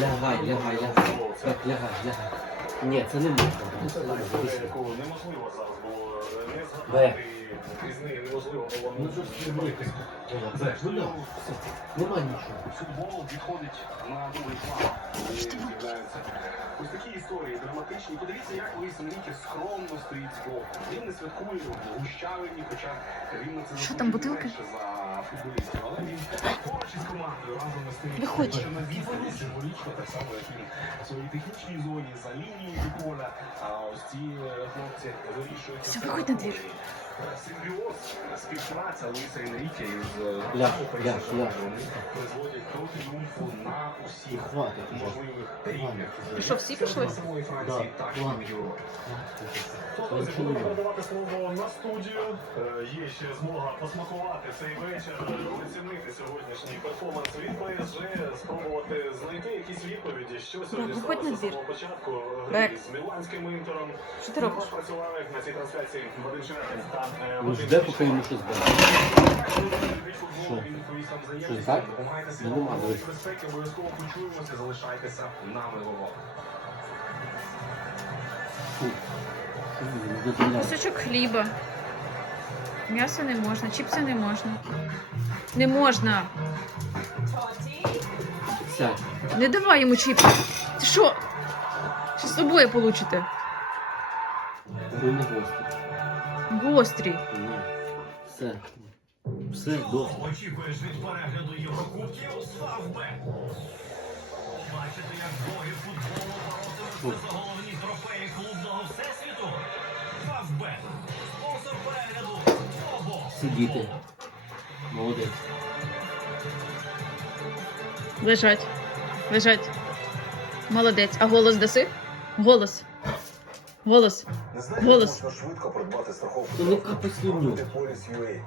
лягай, лягай, лягай. Так, лягай, лягай. Ні, це не можна. Неможливо зараз було не згадати. Із неї неможливо було Ну, що ж ти робити? Знаєш, ну ляг, все. Нема нічого. Футбол відходить на другий план. Ось такі історії драматичні. Подивіться, як Луїс Енріке скромно стоїть збоку. Він не святкує в Гущавині, хоча він на це Що там, бутилки? за футболістів. Але він поруч із командою разом тим, Виходь. що на відстані символічно, так само, як він в своїй технічній зоні, за лінією поля. А ось ці е, хлопці вирішують. Все, виходь на двір. Симбіоз, співпраця Луїса Енріке із е, призводять до тріумфу на усіх можливих рівнях. І що, всі пішли? Самої Франції, так і в Європі. Будемо передавати слово на студію. Е, Є ще змога посмакувати цей вечір, оцінити сьогоднішній перформанс від ПСЖ, спробувати знайти якісь відповіді, що сьогодні сталося з самого початку гри з міланським інтером. Що ти робиш? Працювали на цій трансляції Вадим Шерпін та Ну, жде, поки йому щось буде. Що? Що, не так? Ну, нема, дивись. Безпеки обов'язково почуємося, залишайтеся нами в Фу. Фу, не дозволяю. Кусочок хліба. М'ясо не можна, чіпси не можна. Не можна. Сядь. Не давай йому чіпси. Ти що? Що з собою получите? Бери на гості. Гострі. Все. Все, досить. Очікуєш від перегляду Єврокубків з Фавбет. Бачите, як боги футболу боротимуться за головні трофеї клубного всесвіту? Фавбет. Спонсор перегляду Фобо. Сидіти. Молодець. Лежать. Лежать. Молодець. А голос даси? Голос. Голос. Не знаєте, Голос. можна швидко придбати страховку Ну. Поліс UA.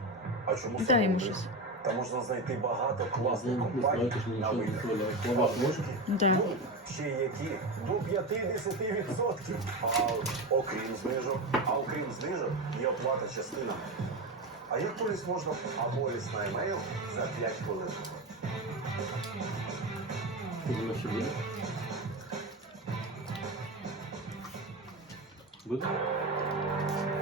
А чому Дай йому щось. Та можна знайти багато класних компаній на вибір. Да. Ну, ще які до 50%. А окрім знижок, а окрім знижок є оплата частина. А як поліс можна, а поліс на емейл за 5 хвилин. Ти